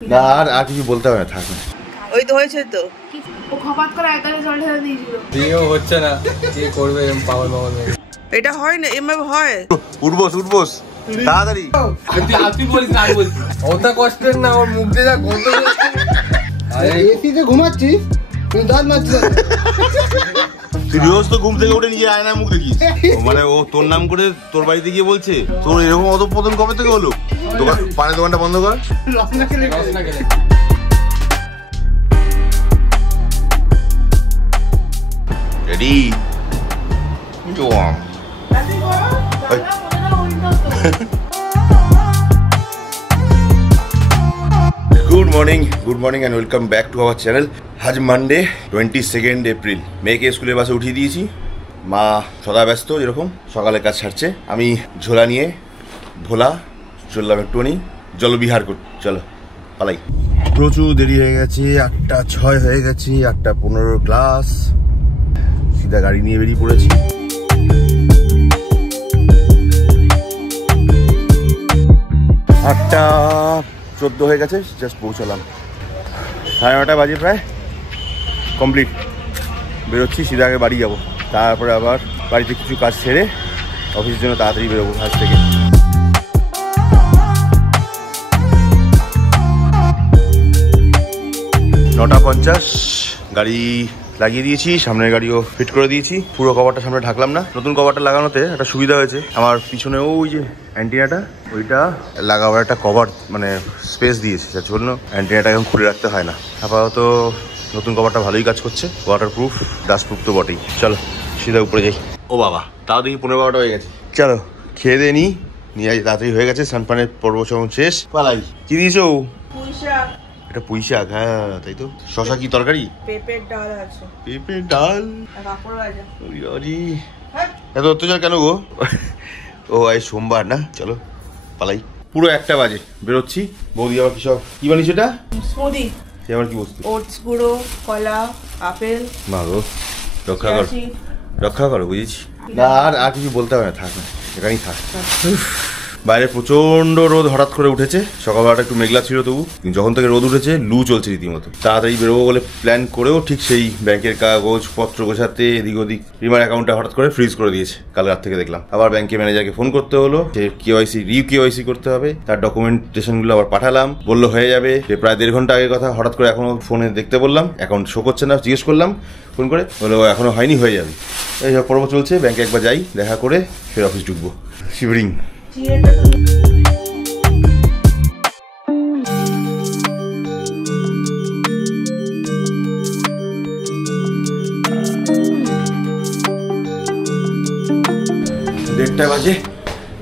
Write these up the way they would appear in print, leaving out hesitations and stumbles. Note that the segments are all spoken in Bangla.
না আর কিছু বলতে হবে না, থাক না। ওই তো হয়েছে তো, ও খপাত করে একবারে জল ঢেলে দিয়েছিল। বিয়েও হচ্ছে না, কি করবে পাগল পাগল মেয়ে। এটা হয় না এমএ হয়। উঠবোস তাড়াতাড়ি। তুই বলিস না, আমি বলছি ওটা কষ্টের না, ওর মুখ দিয়ে যা গন্ধ। আরে এসিতে ঘুমাচ্ছিস তুই, দাঁত মারছিস। তুই রোজ তো ঘুম থেকে উঠে নিজে আয়নায় মুখ দেখিস, মানে ও তোর নাম করে তোর বাড়িতে গিয়ে বলছে তোর এরকম অধঃপতন কবে থেকে হলো? পানের দোকানটা বন্ধ কর। রসনা খেলে ready? Good morning and welcome back to our channel. আজ মানডে 22 এপ্রিল। মেয়েকে স্কুলের বাসে উঠিয়ে দিয়েছি। মা সদা ব্যস্ত, যেরকম সকালে কাজ ছাড়ছে। আমি ঝোলা নিয়ে ভোলা চললাম একটুখানি জলবিহার করতে। চলো পালাই। প্রচুর দেরি হয়ে গেছে, 8:06 হয়ে গেছে, 8:15 ক্লাস। সিধা গাড়ি নিয়ে বেরিয়ে পড়েছি। আটটা 14 হয়ে গেছে, জাস্ট পৌঁছালাম। 9:30 বাজে প্রায়, কমপ্লিট। বেরোচ্ছি, সিধা আগে বাড়ি যাবো, তারপরে আবার বাড়িতে কিছু কাজ সেরে অফিসের জন্য তাড়াতাড়ি বেরোবো আজ থেকে। 9:50 গাড়ি লাগিয়ে দিয়েছি, সামনের গাড়িও ফিট করে দিয়েছি। পুরো কভারটা সামনে ঢাকলাম না। নতুন কভারটা লাগানোতে একটা সুবিধা হয়েছে, আমার পিছনে ওই যে অ্যান্টিনাটা, ওইটা লাগাবার একটা কভার মানে স্পেস দিয়েছে, যার জন্য অ্যান্টিনাটা এখন খুলে রাখতে হয় না। আপাতত নতুন কভারটা ভালোই কাজ করছে, ওয়াটার প্রুফ, ডাস্ট প্রুফ তো বটেই। চলো সিধা উপরে যাই। ও বাবা, তাও দেখি 11:12 হয়ে গেছে। চলো খেয়ে দিয়ে নিয়ে আজ তাড়াতাড়ি হয়ে গেছে, স্নান-পানের পর্ব শেষ। পালাই। কি দিয়েছো? এটা পুঁই শাক, হ্যাঁ তাই তো। শশা কি তরকারি? পেঁপের ডাল আছে। পেঁপের ডাল, পাঁপড় আছে। এত অত্যাচার কেন গো? ও আজ সোমবার না, চলো পালাই। পুরো 1টা বাজে, বেরোচ্ছি। বৌদি আবার কি সব কি বানিয়েছে? এটা স্মুদি। সে আবার কি বস্তু? ওটস গুঁড়ো, কলা, আপেল। মা গো, রক্ষা করো বুঝেছি। না আর কিছু বলতে হবে না, থাক না, এখানেই থাক। বাইরে প্রচন্ড রোদ হঠাৎ করে উঠেছে। সকালবেলাটা একটু মেঘলা ছিল, তবু যখন থেকে রোদ উঠেছে লু চলছে রীতিমতো। তাড়াতাড়ি বেরোবো বলে প্ল্যান করেও ঠিক সেই ব্যাংকের কাগজপত্র গোছাতে এদিক ওদিক রিমার অ্যাকাউন্টটা হঠাৎ করে ফ্রিজ করে দিয়েছে। কাল রাত থেকে দেখলাম। আবার ব্যাংকের ম্যানেজারকে ফোন করতে হলো, যে কেওয়াইসি করতে হবে, তার ডকুমেন্টেশনগুলো আবার পাঠালাম, বললো হয়ে যাবে। প্রায় 1.5 ঘন্টা আগের কথা, হঠাৎ করে এখনো ফোনে দেখতে বললাম, অ্যাকাউন্ট শো করছে না। জিজ্ঞেস করলাম ফোন করে, বললো এখনো হয়নি, হয়ে যাবে। এই সব পর্ব চলছে। ব্যাংকে একবার যাই, দেখা করে ফের অফিস ঢুকবো। শিবরিং। দেড়টা বাজে,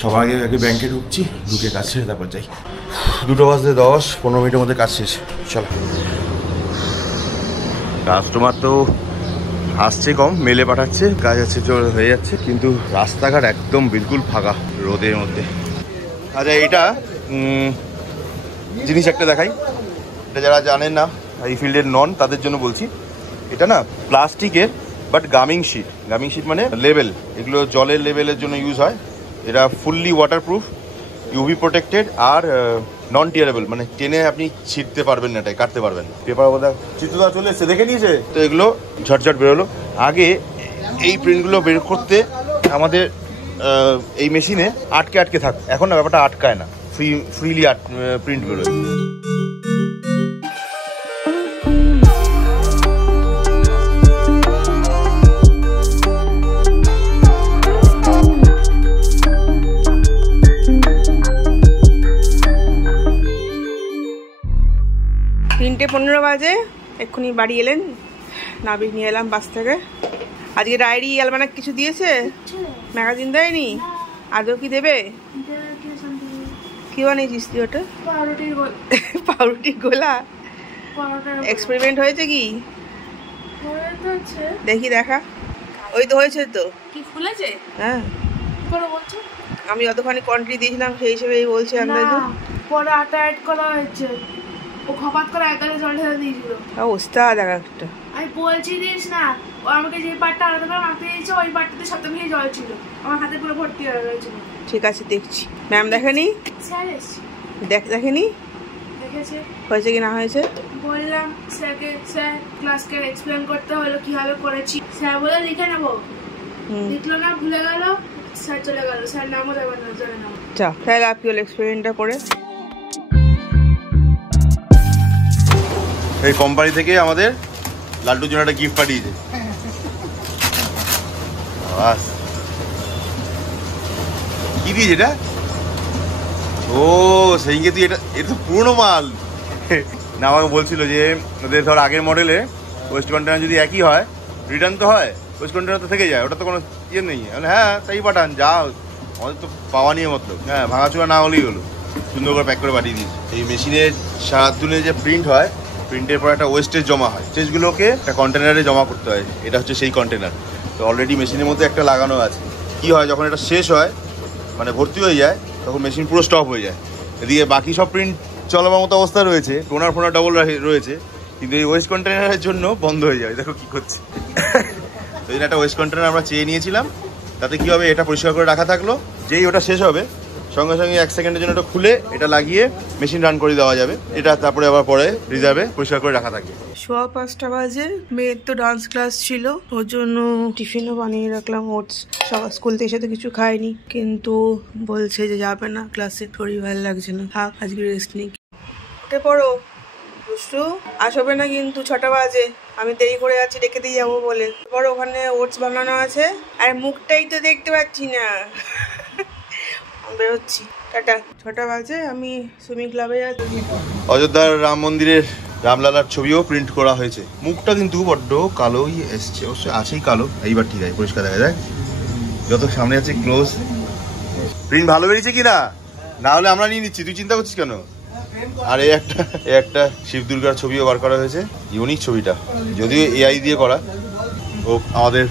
সবার আগে ব্যাংকে ঢুকছি, ঢুকে কাজ শেষে তারপর যাই। 2:10, 15 মিনিটের মধ্যে কাজ শেষ। চলো। কাস্টমার তো আসছে কম, মেলে পাঠাচ্ছে, কাজ আছে হয়ে যাচ্ছে, কিন্তু রাস্তাঘাট একদম বিলকুল ফাঁকা রোদের মধ্যে। আচ্ছা, এটা জিনিস একটা দেখাই, এটা যারা জানেন না, এই ফিল্ডের নন, তাদের জন্য বলছি। এটা না প্লাস্টিকের, বাট গামিং শিট মানে লেবেল, এগুলো জলের লেবেলের জন্য ইউজ হয়। এটা ফুললি ওয়াটারপ্রুফ, ইউভি প্রোটেক্টেড, আর নন টিয়ারেবল, মানে টেনে আপনি ছিটতে পারবেন না, এটাই কাটতে পারবেন। পেপার বোধহয় চিত্রদা চলে এসছে, দেখে নিয়েছে তো। এগুলো ঝটঝট বেরোলো। আগে এই প্রিন্টগুলো বের করতে আমাদের এই মেশিনে আটকে থাক, এখন না ব্যাপারটা আটকায় না, ফ্রিলি প্রিন্ট বেরোয়। তিনটে 15 বাজে, এক্ষুনি বাড়ি এলেন। নাবিক নিয়ে এলাম বাস থেকে। আজকে ডায়েরি অ্যালমানাক কিছু দিয়েছে? ম্যাগাজিন দেয়নি? আদৌ কি দেবে? কি বানিয়েছিস তুই ওটা? পাউরুটির গোলা। এক্সপেরিমেন্ট হয়েছে কি দেখি, দেখা। ওই তো হয়েছে তো। কি ফুলেছে? হ্যাঁ, বলছো? আমি যতখানি কোয়ান্টিটি দিয়েছিলাম সেই হিসেবেই বলছি আন্দাজে। পরে আটা অ্যাড করা হয়েছে, ও খপাত করে একবারে জল ঢেলে দিয়েছিল। অবস্থা দেখা একটা। আমি বলছি দিস না, ও আমাকে যে পাটটা আলাদা করে মাখতে দিয়েছে, ওই পাটটাতে সবটা মিলিয়ে জল ছিল, আমার হাতে পুরো ভর্তি হয়ে গেছিল। ঠিক আছে, দেখছি। ম্যাম দেখেনি? স্যার এসছে। দেখেনি? দেখেছে। হয়েছে কি না হয়েছে বললাম স্যারকে, স্যার ক্লাসকে এক্সপ্লেন করতে হলো কিভাবে করেছি। স্যার বলে লিখে নেবো, লিখলো না, ভুলে গেল, স্যার চলে গেল, স্যার নামও দেবে না, চলে নাম। আচ্ছা তাহলে আপনি হল এক্সপেরিমেন্টটা করে। এই কোম্পানি থেকে আমাদের লাড্ডুর জন্য একটা গিফট পাঠিয়েছে। বাস কি দিয়েছে এটা? ও সেইকে তুই এটা তো পুরনো মাল না। আমাকে বলছিল যে ওদের ধর আগের মডেলে ওয়েস্ট কন্টেনার যদি একই হয় রিটার্ন তো হয়, ওয়েস্ট কন্টেনার তো থেকে যায়, ওটা তো কোনো ইয়ে নেই। হ্যাঁ তাই পাঠান, যা আমাদের তো পাওয়া নিয়ে মতলব। হ্যাঁ ভাঙাচোরা না হলেই হলো, সুন্দর করে প্যাক করে পাঠিয়ে দিয়েছে। এই মেশিনের সাহায্যে যে প্রিন্ট হয়, প্রিন্টের পর একটা ওয়েস্টেজ জমা হয়, ওয়েস্টেজগুলোকে একটা কন্টেনারে জমা করতে হয়। এটা হচ্ছে সেই কন্টেনার। তো অলরেডি মেশিনের মধ্যে একটা লাগানো আছে। কি হয় যখন এটা শেষ হয়, মানে ভর্তি হয়ে যায়, তখন মেশিন পুরো স্টপ হয়ে যায়। এদিকে বাকি সব প্রিন্ট চলবার মতো অবস্থা রয়েছে, টোনার ফোনার ডবল রয়েছে, কিন্তু এই ওয়েস্ট কন্টেনারের জন্য বন্ধ হয়ে যায়। দেখো কি করছে। তো এই একটা ওয়েস্ট কন্টেনার আমরা চেয়ে নিয়েছিলাম, তাতে কি হবে, এটা পরিষ্কার করে রাখা থাকলো, যেই ওটা শেষ হবে সঙ্গে সঙ্গে 1 সেকেন্ডের জন্য এটা খুলে এটা লাগিয়ে মেশিন রান করে দেওয়া যাবে। এটা তারপরে আবার পরে রিজার্ভে পরিষ্কার করে রাখা থাকবে। 5:15 বাজে, মেয়ের তো ডান্স ক্লাস ছিল, ওর জন্য টিফিনও বানিয়ে রাখলাম ওটস। সকাল স্কুল থেকে এসে তো কিছু খায়নি, কিন্তু বলছে যে যাবে না ক্লাসে, শরীর ভালো লাগছে না, থাক আজকে রেস্ট নিই। উঠে পড়ো দুষ্টু, আসবে না কিন্তু 6টা বাজে, আমি দেরি করে যাচ্ছি, ডেকে দিয়ে যাবো বলে। পর ওখানে ওটস বানানো আছে, আর মুখটাই তো দেখতে পাচ্ছি না। বেরোচ্ছি, টাটা। 6টা বাজে, আমি সুইমিং ক্লাবে যাচ্ছি। অযোধ্যার রাম মন্দিরের রামলালার ছবিও প্রিন্ট করা হয়েছে। মুখটা কিন্তু বড্ড কালোই এসছে, অবশ্য আছেই কালো, এইবার ঠিক আছে, পরিষ্কার দেখা যায়। যত সামনে আছে ক্লোজ। প্রিন্ট ভালো বেরিয়েছে কি না, না হলে আমরা নিয়ে নিচ্ছি, তুই চিন্তা করছিস কেন? আর এই একটা শিব দুর্গার ছবিও বার করা হয়েছে, ইউনিক ছবিটা, যদিও এআই দিয়ে করা। ও আমাদের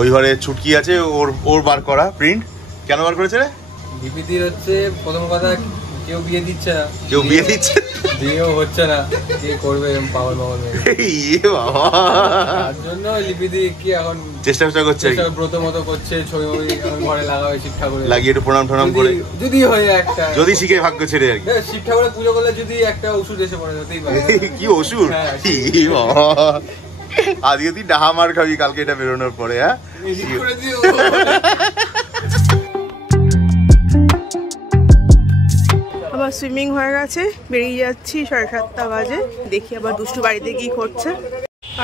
ওই ঘরে ছুটকি আছে, ওর বার করা প্রিন্ট। কেন বার করেছে রে? বিপিতির হচ্ছে প্রথম কথা, কেউ বিয়ে দিচ্ছে না, কেউ বিয়ে দিচ্ছে, বিয়েও হচ্ছে না, কে করবে পাওয়ার মাওয়ার মেয়ে। তার জন্য লিপিদি কি এখন চেষ্টা করছে, ব্রত মতো করছে, ছবি ঘরে লাগাবে, শিব ঠাকুরে লাগিয়ে একটু প্রণাম টনাম করে, যদি হয় একটা, যদি শিখে ভাগ্য ছেড়ে আর কি। শিব ঠাকুরে পুজো করলে যদি একটা ওষুধ এসে পড়ে, হতেই পারে। কি ওষুধ? আজকে তুই ডাহা মার খাবি কালকে এটা বেরোনোর পরে। হ্যাঁ আবার সুইমিং হয়ে গেছে, বেরিয়ে যাচ্ছি। 7:30 বাজে, দেখি আবার দুষ্টু বাড়িতে কি করছে।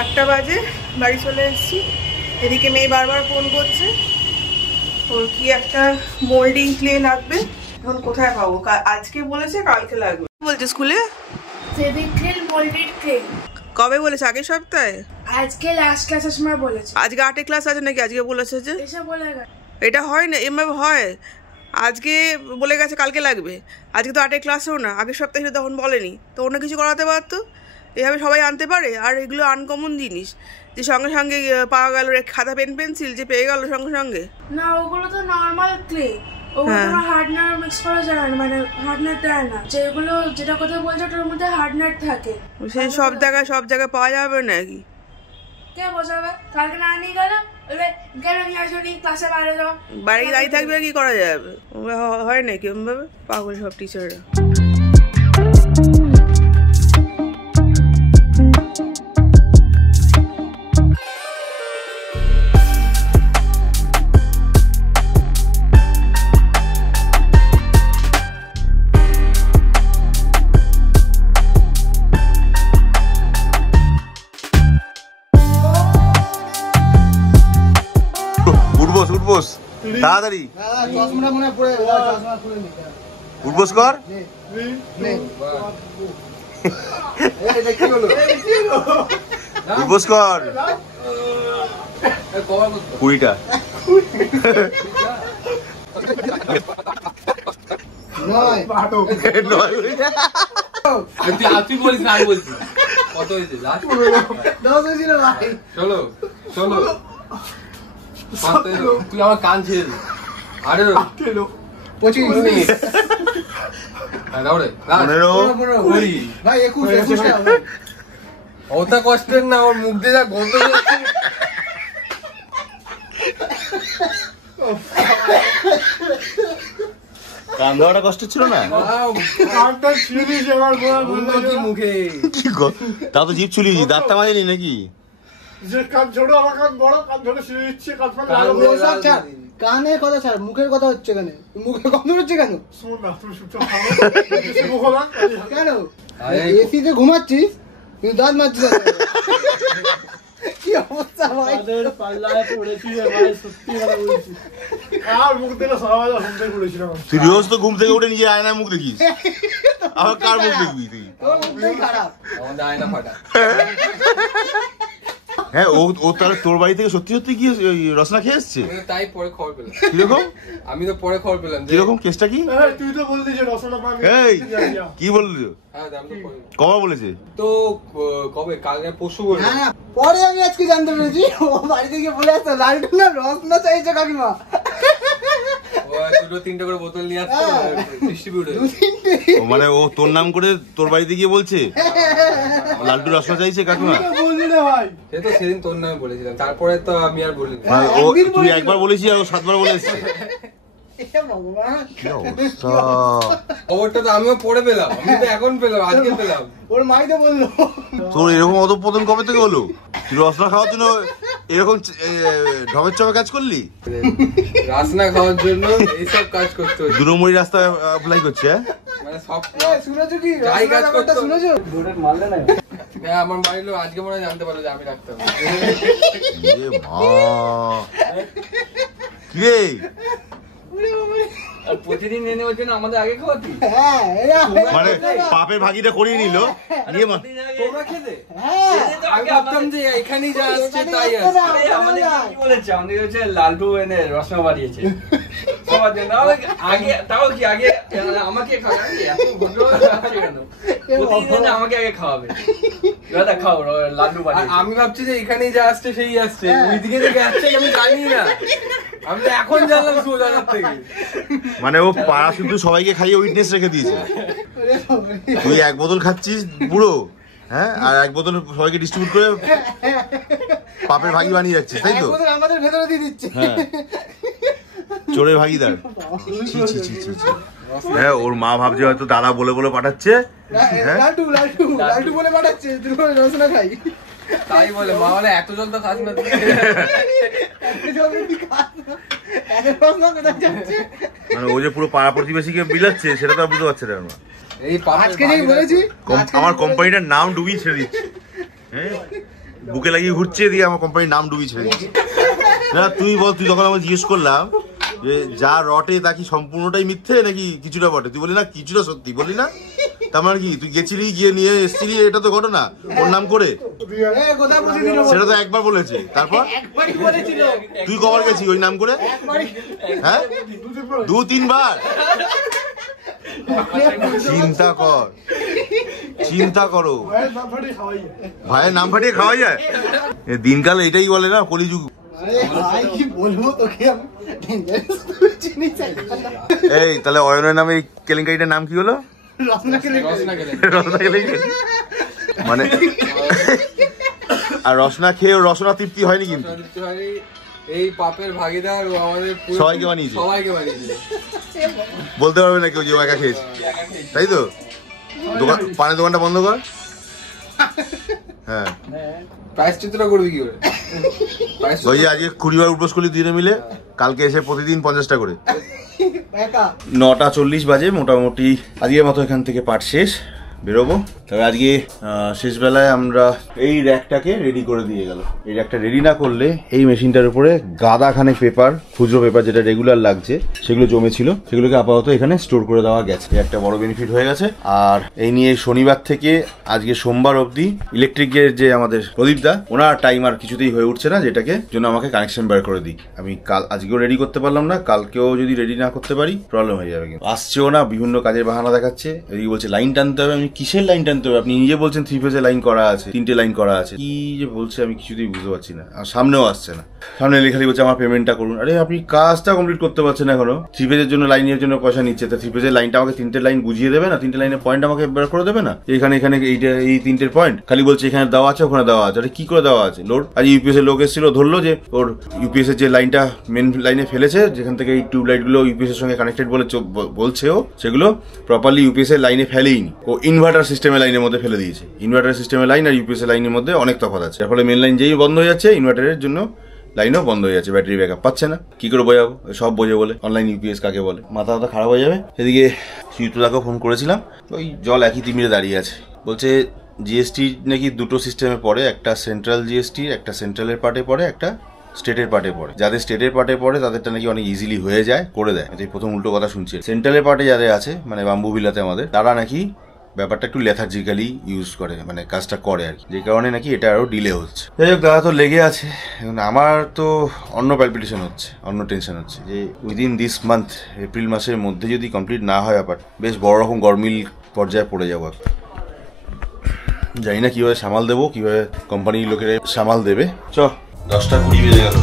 8টা বাজে, বাড়ি চলে এসেছি। এদিকে মেয়ে বারবার ফোন করছে, ওর কি একটা মোল্ডিং ক্লে লাগবে, এখন কোথায় পাবো? আজকে বলেছে কালকে লাগবে বলছে স্কুলে। ফেভিক্রিল মোল্ডেড ক্লে কবে বলেছে? আগের সপ্তাহে? আজকে লাস্ট ক্লাসের সময় বলেছে। আজকে 8 ক্লাস আছে নাকি? আজকে বলেছে যে এসে বলে গেল। এটা হয় না, এমভাবে হয়? আজকে বলে গেছে কালকে লাগবে, আজকে তো 8 ক্লাসেও না, আগের সপ্তাহে তখন বলেনি তো, অন্য কিছু করাতে পারতো। এভাবে সবাই আনতে পারে? আর এগুলো আনকমন জিনিস যে সঙ্গে সঙ্গে পাওয়া গেল, খাতা পেন পেন্সিল যে পেয়ে গেল সঙ্গে সঙ্গে। না, ওগুলো তো নর্মাল ক্লে, ওগুলো তোমার হার্ডনার মিক্স করা যায় না, মানে হার্ডনার দেয় না। যেগুলো যেটা কথা বলছো ওটার মধ্যে হার্ডনার থাকে, সেই সব জায়গায় পাওয়া যাবে নাকি? কে বোঝাবে? কালকে না নিয়ে গেল, কেন নিয়ে আসনি, ক্লাসে বাইরে যাও, বাড়ি দাঁড়িয়ে থাকবে, আর কি করা যাবে? হয় নাকি এমভাবে? পাগল সব টিচাররা। উঠবোস তাড়াতাড়ি, উঠবোস কর। উঠবোস কর 20টা। তুই বলিস না, আমি বলছি কত হয়েছে? 16 তুই আমার কান ছেড়ে দে। 18 25 ওটা কষ্টের না, ওর মুখ দিয়ে যা গন্ধ যাচ্ছে। কান ধরাটা কষ্ট ছিল না? মুখে তা তো জিভ চুলিয়েছি, দাঁতটা মাঝেনি নাকি? কানে কথা ছাড়, মুখের কথা হচ্ছে কেন? মুখে গন্ধ হচ্ছে কেন? কেন এসিতে ঘুমাচ্ছিস কিন্তু দাঁত মারছিস? কি অবস্থা ভাই? তুই রোজ তো ঘুম থেকে উঠে নিজে আয়নায় মুখ দেখিস, আবার কার মুখ দেখবি তুই? তোর মুখটাই খারাপ। আমাদের আয়না ফাটা। হ্যাঁ, ও তাহলে তোর বাড়ি থেকে সত্যি সত্যি কি রসনা খেয়ে এসছে? তাই পরে খবর পেলাম। কিরকম? আমি তো পরে খবর পেলাম। কিরকম কেসটা কি? তুই তো বললি যে রসনা পাবি। এই কি বললি? হ্যাঁ দাম তো পরে। কবে বলেছে? তো কবে? কালকে পরশু বলল। না পরে আমি আজকে জানতে পেরেছি ও বাড়ি থেকে বলে আসতো লালটু না রসনা চাইছে কাকিমা। ও দুটো তিনটে করে বোতল নিয়ে আসতো, ডিস্ট্রিবিউট হয়ে। ও মানে ও তোর নাম করে তোর বাড়িতে গিয়ে বলছে লালটু রসনা চাইছে কাকিমা? বললি না ভাই। সে তো সেদিন তোর নামে বলেছিলাম, তারপরে তো আমি আর বলিনি। মানে ও তুই একবার বলেছিস আর ও 7 বার বলে এসছে। ভগবান কি অবস্থা! খবরটা তো আমিও পরে পেলাম, আমি তো এখন পেলাম, আজকে পেলাম। ওর মাই তো বললো। তোর এরকম অধঃপতন কবে থেকে হলো? তুই রসনা খাওয়ার জন্য এরকম ঢবের চবে কাজ করলি? রাসনা খাওয়ার জন্য এইসব কাজ করতে হচ্ছে। দুরমুড়ি রাস্তায় অ্যাপ্লাই করছে? মানে সব শুনেছো কি? যাই কাজ করতে শুনেছো? হ্যাঁ, আমার বাড়ির লোক আজকে মনে হয় জানতে পারলো যে আমি রাখতাম। কিরে আর প্রতিদিন এনে ওর জন্য আমাদের আগে খাওয়াতি। হ্যাঁ মানে পাপের ভাগিটা করিয়ে নিল নিয়ে তোমরা খেতে? হ্যাঁ আমি ভাবতাম যে এখানেই যা আসছে তাই আসছে। আমাদের কি বলেছে? আমাদের হচ্ছে লালটু এনে রসনা বাড়িয়েছে সবার জন্য। আগে তাও কি আগে আমাকে খাওয়াবে? এত ভদ্র আছে কেন? প্রতিদিন আমাকে আগে খাওয়াবে। দাদা খাও, লাড্ডু আর বানিয়েছে। আমি ভাবছি যে এখানেই যা আসছে সেই আসছে, ওইদিকে থেকে আসছে আমি জানি না। আমি তো এখন জানলাম সুজানার থেকে। মানে ও পাড়া শুধু সবাইকে খাইয়ে উইটনেস রেখে দিয়েছে। তুই এক বোতল খাচ্ছিস পুরো, হ্যাঁ, আর এক বোতল সবাইকে ডিস্ট্রিবিউট করে পাপের ভাগি বানিয়ে যাচ্ছিস, তাই তো? আমাদের ভেতরে দিয়ে দিচ্ছে। হ্যাঁ, চোরের ভাগিদার। ছি, ছি, ছি, ছি, ছি। হ্যাঁ, ওর মা ভাবছে হয়তো দাদা বলে বলে পাঠাচ্ছে। হ্যাঁ, লালটু লালটু লালটু বলে পাঠাচ্ছে তুই করে রসনা খাই। তাই বলে মা বলে এত জল তো খাস না তুই। রসনা কোথায় যাচ্ছে? মানে ও যে পুরো পাড়া প্রতিবেশীকে বিলাচ্ছে সেটা তো আর বুঝতে পারছে না। এই আজকে যেই বলেছি আমার কোম্পানিটার নাম ডুবিয়ে ছেড়ে দিচ্ছে। হ্যাঁ, বুকে লাগিয়ে ঘুরছে দিয়ে আমার কোম্পানির নাম ডুবিয়ে ছেড়ে দিচ্ছে। না তুই বল, তুই যখন আমি জিজ্ঞেস করলাম যে যা রটে তা কি সম্পূর্ণটাই মিথ্যে নাকি কিছুটা বটে, তুই বলি না কিছুটা সত্যি, বলি না? তার মানে কি তুই গেছিলি গিয়ে নিয়ে এসছিলি, এটা তো ঘটনা ওর নাম করে? কোথায় বসে দিল? সেটা তো একবার বলেছে, তারপর একবারই বলেছিল। তুই কবার গেছিস ওই নাম করে? হ্যাঁ, 2-3 বার। চিন্তা কর, চিন্তা করো, ভাইয়ের নাম ফাটিয়ে খাওয়া যায়? দিনকাল এটাই বলে না, কলিযুগ। ভাই কি বলবো তোকে, চিনি চাই। এই তাহলে অয়নের নামে এই কেলেঙ্কারিটার নাম কি হলো? রসনা খেলে রসনা খেলে। রসনা কেলেঙ্কারি মানে আর রসনা খেয়ে রসনা তৃপ্তি হয়নি কিন্তু। এই পাপের ভাগিদার ও আমাদের সবাইকে বানিয়েছে। সবাইকে বানিয়েছে। বলতে পারবে না কেউ যে ও একা খেয়েছে, তাই তো? দোকান পানের দোকানটা বন্ধ কর। হ্যাঁ, প্রায়শ্চিত্তটা করবি কি করে? ওই যে আজকে 20 বার উপোস করলি দুজনে মিলে, কালকে এসে প্রতিদিন 50টা করে। একা 9:40 বাজে মোটামুটি। আজকের মতো এখান থেকে পাঠ শেষ, বেরোবো। তবে আজকে শেষ বেলায় আমরা এই র্যাকটাকে রেডি করে দিয়ে গেল। এই র্যাকটা রেডি না করলে এই মেশিনটার উপরে গাদাখানেক পেপার, খুচরো পেপার যেটা রেগুলার লাগছে সেগুলো জমেছিল, সেগুলোকে আপাতত এখানে স্টোর করে দেওয়া গেছে। একটা বড় বেনিফিট হয়ে গেছে। আর এই নিয়ে শনিবার থেকে আজকে সোমবার অবধি ইলেকট্রিকের যে আমাদের প্রদীপদা, ওনার টাইম আর কিছুতেই হয়ে উঠছে না, যেটাকে জন্য আমাকে কানেকশন বের করে দিই। আমি আজকেও রেডি করতে পারলাম না, কালকেও যদি রেডি না করতে পারি প্রবলেম হয়ে যাবে। কিন্তু আসছেও না, বিভিন্ন কাজের বাহানা দেখাচ্ছে। এদিকে বলছে লাইন টানতে হবে। আমি কিসের লাইন টানতে হবে? আপনি নিজে বলছেন 3 ফেজে লাইন করা আছে, 3টে লাইন করা আছে, কি যে বলছে আমি কিছুতেই বুঝতে পারছি না। আর সামনেও আসছে না। সামনে লেখালি বলছে আমার পেমেন্টটা করুন। আরে আপনি কাজটা কমপ্লিট করতে পারছেন এখনো, 3 পেজের জন্য লাইনের জন্য পয়সা নিচ্ছে, তা 3 পেজের লাইনটা আমাকে 3টে লাইন বুঝিয়ে দেবে না, 3টে লাইনের পয়েন্ট আমাকে বের করে দেবে না, এখানে এইটা এই 3টের পয়েন্ট খালি বলছে এখানে দেওয়া আছে ওখানে দেওয়া আছে। আরে কি করে দেওয়া আছে লোড? আজ ইউপিএস এর লোক এসেছিল, ধরলো যে ওর ইউপিএস এর যে লাইনটা মেন লাইনে ফেলেছে, যেখান থেকে এই টিউবলাইট গুলো ইউপিএস এর সঙ্গে কানেক্টেড বলে বলছেও, সেগুলো প্রপারলি ইউপিএস এর লাইনে ফেলেইনি, ও ইনভার্টার সিস্টেমের লাইনের মধ্যে ফেলে দিয়েছে। ইনভার্টার সিস্টেমের লাইন আর ইউপিএস এর লাইনের মধ্যে অনেক তফাৎ আছে, যার ফলে মেন লাইন যেই বন্ধ হয়ে যাচ্ছে ইনভার্টারের জন্য লাইনও বন্ধ হয়ে যাচ্ছে, ব্যাটারি ব্যাকআপ পাচ্ছে না। কি করে বোঝাবো? সব বোঝে বলে অনলাইন ইউপিএস কাকে বলে, মাথা খারাপ হয়ে যাবে। এদিকে সুইতুদাকেও ফোন করেছিলাম, ওই জল একই তিমিরে দাঁড়িয়ে আছে, বলছে জিএসটি নাকি দুটো সিস্টেমে পড়ে, একটা সেন্ট্রাল জিএসটি, একটা সেন্ট্রালের পার্টে পড়ে, একটা স্টেটের পার্টে পড়ে। যাদের স্টেটের পার্টে পড়ে তাদেরটা নাকি অনেক ইজিলি হয়ে যায়, করে দেয়। এটাই প্রথম উল্টো কথা শুনছি। সেন্ট্রালের পার্টে যাদের আছে মানে বাম্বু বিলাতে আমাদের, তারা নাকি ব্যাপারটা একটু লেথার্জিক্যালি ইউজ করে, মানে কাজটা করে আর কি, যে কারণে নাকি এটা আরো ডিলে হচ্ছে। যাই হোক, দাদা তো লেগে আছে। এখন আমার তো অন্য প্যালপিটেশন হচ্ছে, অন্য টেনশন হচ্ছে যে উইদিন দিস মান্থ, এপ্রিল মাসের মধ্যে যদি কমপ্লিট না হয় ব্যাপার, বেশ বড় রকম গরমিল পর্যায়ে পড়ে যাবো। জানি না কিভাবে সামাল দেবো, কিভাবে কোম্পানির লোকেরা সামাল দেবে। 10টা 20 বেজে গেল।